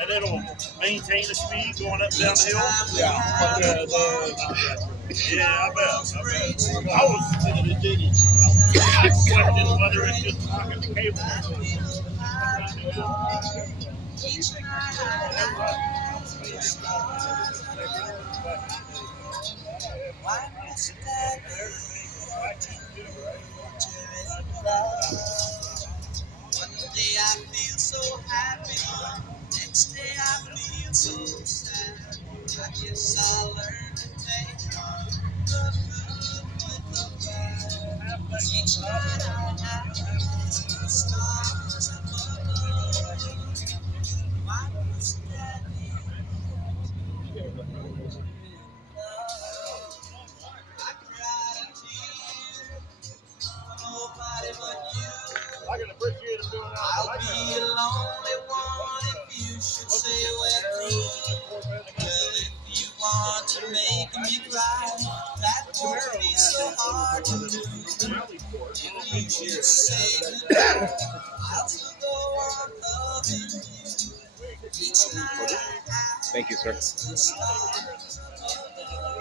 And it'll maintain the speed going up down the hill. Yeah, but Yeah, I bet. I was I questioned whether it's just blocking the cable. One day I feel so happy, next day I feel so sad. I guess I'll learn to take the good with the bad. Each night I have the stars above. Why must that be? I cried a tear for nobody but you. I can appreciate him doing that. I'll be a lonely one if you should stay with me. Well, if you want to make me cry, that won't be so hard to do. If you should say goodbye, I'll still go on loving you. Each night I thank you, sir. the stars